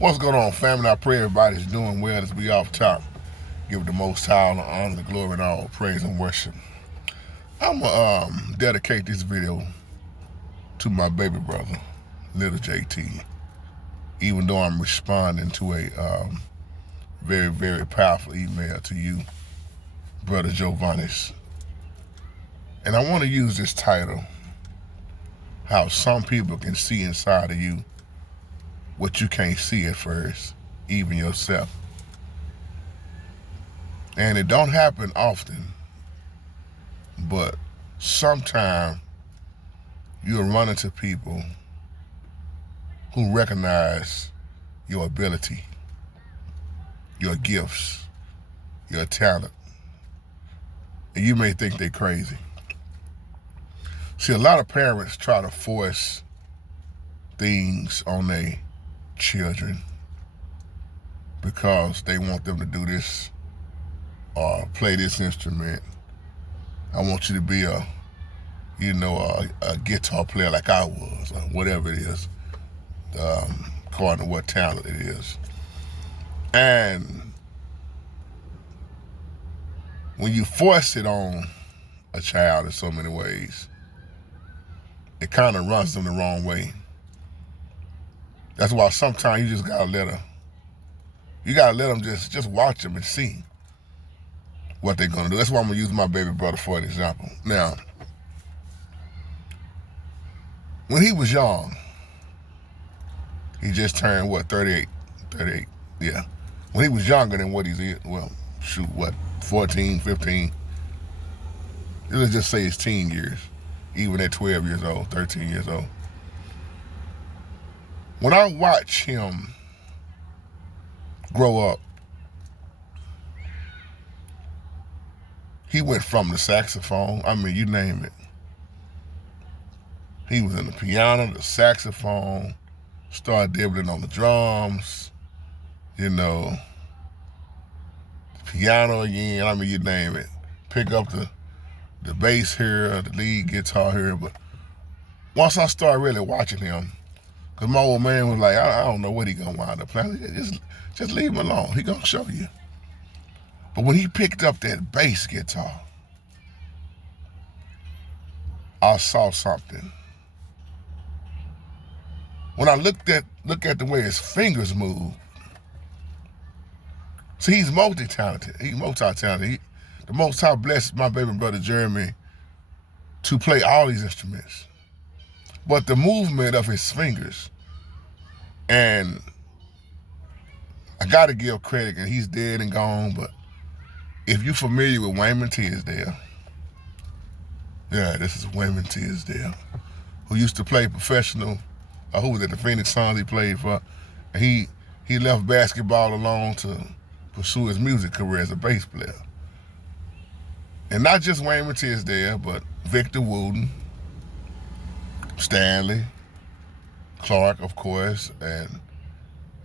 What's going on, family? I pray everybody's doing well as we off top. Give the Most High all the honor, the glory, and all praise and worship. I'm going to dedicate this video to my baby brother, little JT, even though I'm responding to a very, very powerful email to you, Brother Giovannis. And I want to use this title, how some people can see inside of you what you can't see at first, even yourself. And it don't happen often, but sometimes you'll run into people who recognize your ability, your gifts, your talent, and you may think they're crazy. See, a lot of parents try to force things on their children because they want them to do this or play this instrument. I want you to be a guitar player like I was, or whatever it is, according to what talent it is. And when you force it on a child in so many ways, it kind of runs them the wrong way. That's why sometimes you just gotta let them just watch them and see what they're gonna do. That's why I'm gonna use my baby brother for an example. Now, when he was young, he just turned, 38? 38, yeah. When he was younger than what he's, 14, 15? Let's just say his teen years, even at 12 years old, 13 years old. When I watch him grow up, he went from the saxophone, you name it. He was in the piano, the saxophone, started dibbling on the drums, the piano again, you name it. Pick up the bass here, the lead guitar here. But once I started really watching him, because my old man was like, I don't know what he gonna wind up playing. Just leave him alone. He gonna show you. But when he picked up that bass guitar, I saw something. When I look at the way his fingers move, see, he's multi-talented. The Most High blessed my baby brother Jeremy to play all these instruments. But the movement of his fingers, and I gotta give credit, and he's dead and gone, but if you're familiar with Wayman Tisdale, yeah, this is Wayman Tisdale, who used to play professional, who was at the Phoenix Suns he played for, and he left basketball alone to pursue his music career as a bass player. And not just Wayman Tisdale, but Victor Wooten, Stanley, Clark, of course,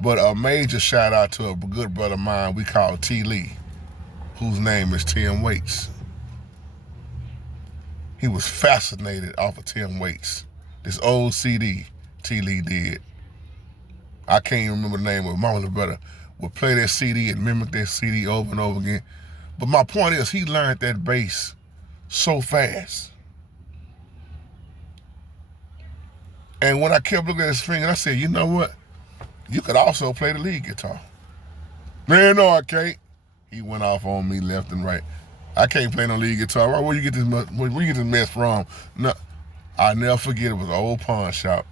but a major shout out to a good brother of mine we call T. Lee, whose name is Tim Waits. He was fascinated off of Tim Waits. This old CD T. Lee did. I can't even remember the name of it. My older brother would play that CD and mimic that CD over and over again. But my point is, he learned that bass so fast. And when I kept looking at his finger, I said, you know what? You could also play the lead guitar. Man, no, I can't. He went off on me left and right. I can't play no lead guitar. Where you get this mess from? No, I'll never forget, it was an old pawn shop.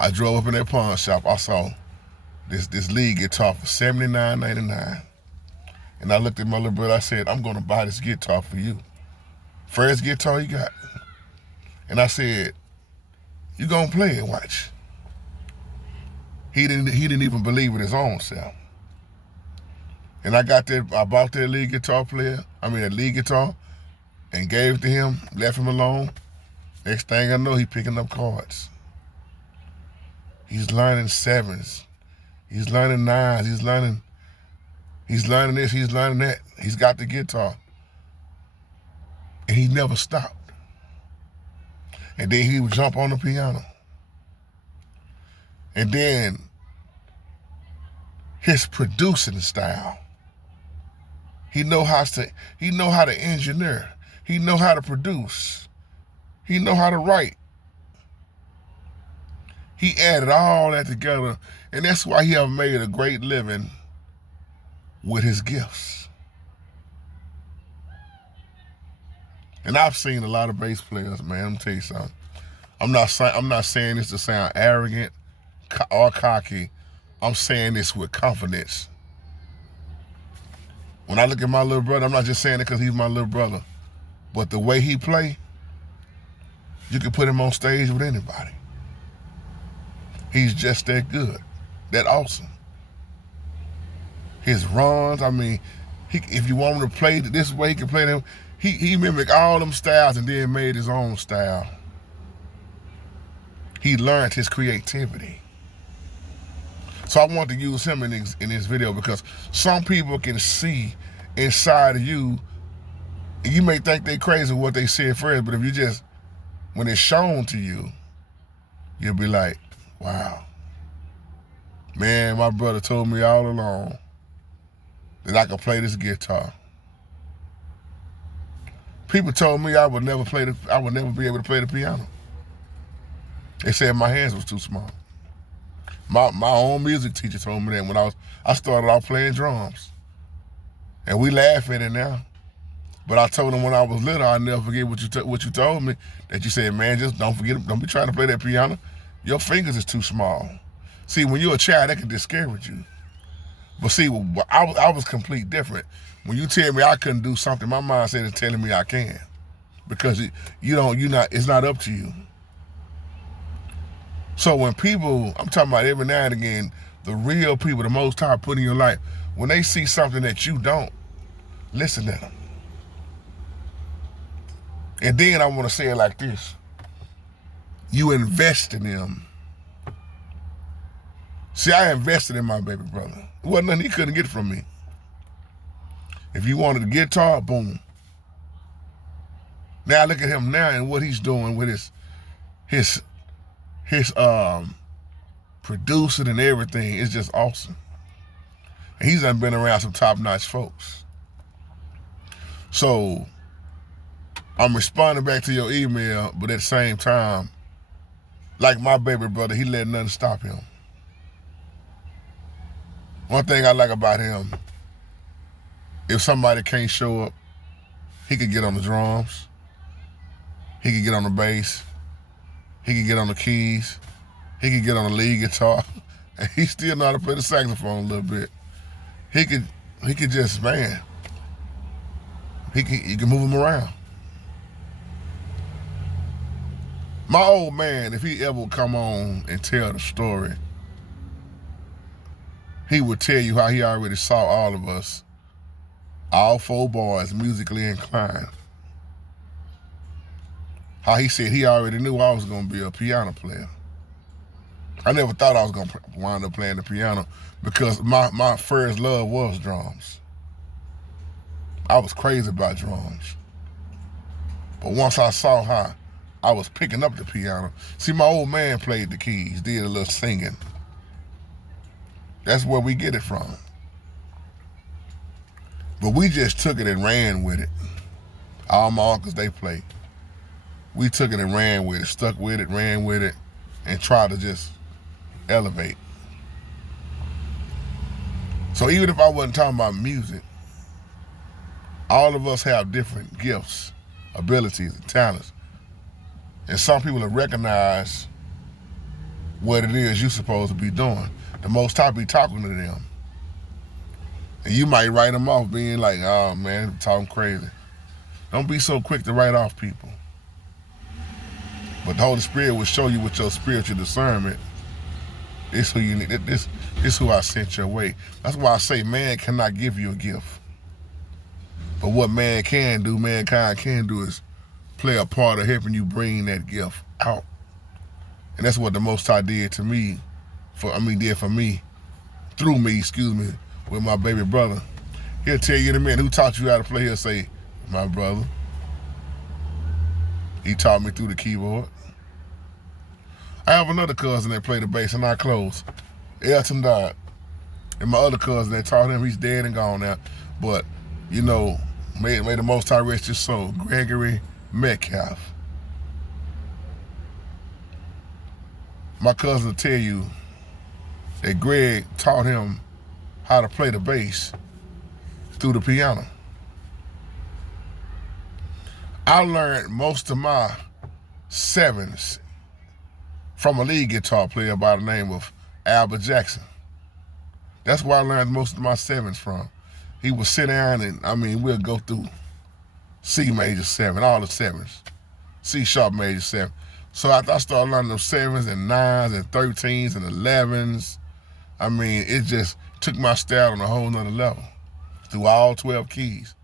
I drove up in that pawn shop. I saw this lead guitar for $79.99. And I looked at my little brother. I said, I'm going to buy this guitar for you. First guitar you got. And I said, you going to play it, watch. He didn't even believe in his own self. And I bought that lead guitar, and gave it to him, left him alone. Next thing I know, he picking up chords. He's learning sevens. He's learning nines. He's learning this, he's learning that. He's got the guitar. And he never stopped. And then he would jump on the piano. And then his producing style. He know how to engineer. He know how to produce. He know how to write. He added all that together, and that's why he have made a great living with his gifts. And I've seen a lot of bass players, man. Let me tell you something. I'm not saying this to sound arrogant or cocky. I'm saying this with confidence. When I look at my little brother, I'm not just saying it because he's my little brother, but the way he play, you can put him on stage with anybody. He's just that good, that awesome. His runs, I mean, if you want him to play this way, he can play them. He mimicked all them styles and then made his own style. He learned his creativity. So I want to use him in this video because some people can see inside of you, and you may think they crazy what they see at first, but if you just, when it's shown to you, you'll be like, wow. Man, my brother told me all along that I could play this guitar. People told me I would never be able to play the piano. They said my hands was too small. My own music teacher told me that when I started off playing drums. And we laugh at it now. But I told him when I was little, I'll never forget what you told me, that you said, man, just don't be trying to play that piano. Your fingers is too small. See, when you're a child, that can discourage you. But see, I was complete different. When you tell me I couldn't do something, my mindset is telling me I can. Because it's not up to you. So when people, I'm talking about every now and again, the real people, the Most High put in your life, when they see something that you don't, listen to them. And then I want to say it like this. You invest in them. See, I invested in my baby brother. It wasn't nothing he couldn't get from me. If you wanted a guitar, boom. Now look at him now and what he's doing with his producing and everything. It's just awesome. And he's done been around some top-notch folks. So I'm responding back to your email, but at the same time, like my baby brother, he let nothing stop him. One thing I like about him, if somebody can't show up, he could get on the drums, he could get on the bass, he could get on the keys, he could get on the lead guitar, and he still know how to play the saxophone a little bit. He could just, man, you can move him around. My old man, if he ever come on and tell the story, he would tell you how he already saw all of us, all 4 boys, musically inclined. How he said he already knew I was going to be a piano player. I never thought I was going to wind up playing the piano because my first love was drums. I was crazy about drums. But once I saw how I was picking up the piano, see, my old man played the keys, did a little singing. That's where we get it from. But we just took it and ran with it. All my uncles, they played. We took it and ran with it, stuck with it, ran with it, and tried to just elevate. So even if I wasn't talking about music, all of us have different gifts, abilities, and talents. And some people have recognized what it is you're supposed to be doing. The Most High be talking to them. And you might write them off being like, oh man, talking crazy. Don't be so quick to write off people. But the Holy Spirit will show you with your spiritual discernment, this who you need, this who I sent your way. That's why I say man cannot give you a gift. But what mankind can do is play a part of helping you bring that gift out. And that's what the Most High did to me, did for me, through me, with my baby brother. He'll tell you in a minute who taught you how to play. He'll say, my brother. He taught me through the keyboard. I have another cousin that played the bass, and I close. Elton died. And my other cousin that taught him, he's dead and gone now. But, you know, may the Most High rest his soul, Gregory Metcalf. My cousin will tell you that Greg taught him how to play the bass through the piano. I learned most of my sevens from a lead guitar player by the name of Albert Jackson. That's where I learned most of my sevens from. He would sit down and, we'll go through C major 7, all the sevens, C sharp major 7. So after I started learning them 7s and 9s and 13s and 11s, it just took my style on a whole nother level through all 12 keys.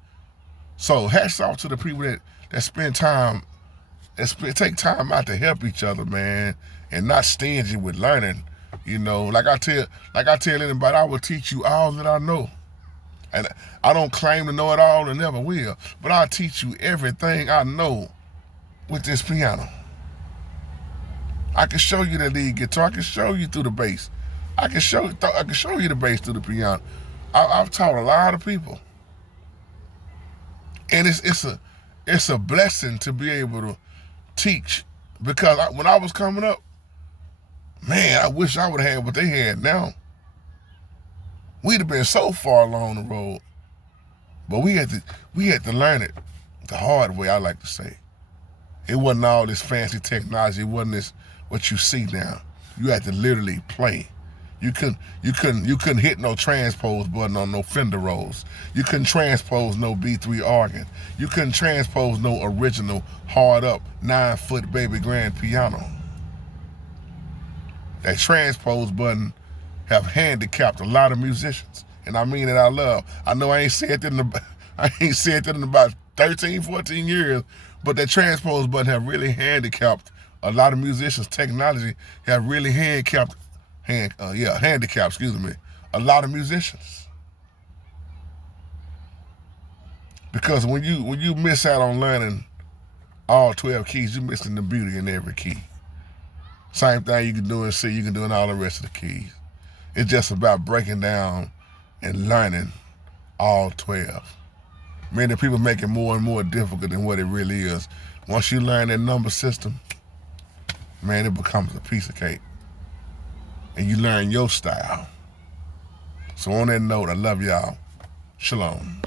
So hats off to the people that spend time, take time out to help each other, man, and not stingy with learning. You know, like I tell anybody, I will teach you all that I know. And I don't claim to know it all and never will, but I'll teach you everything I know with this piano. I can show you the lead guitar. I can show you through the bass. I can show you the bass through the piano. I've taught a lot of people, and it's a blessing to be able to teach, because when I was coming up, man, I wish I would have had what they had now. We'd have been so far along the road, but we had to learn it the hard way, I like to say. It wasn't all this fancy technology. It wasn't this what you see now. You had to literally play. You couldn't hit no transpose button on no Fender Rose. You couldn't transpose no B3 organ. You couldn't transpose no original hard up 9-foot baby grand piano. That transpose button have handicapped a lot of musicians, and I mean it out loud. I know I ain't said that in about 13, 14 years, but that transpose button have really handicapped a lot of musicians. Technology have really handicapped a lot of musicians. Because when you miss out on learning all 12 keys, you're missing the beauty in every key. Same thing you can do in C, you can do in all the rest of the keys. It's just about breaking down and learning all 12. Many people make it more and more difficult than what it really is. Once you learn that number system, man, it becomes a piece of cake. And you learn your style. So on that note, I love y'all. Shalom.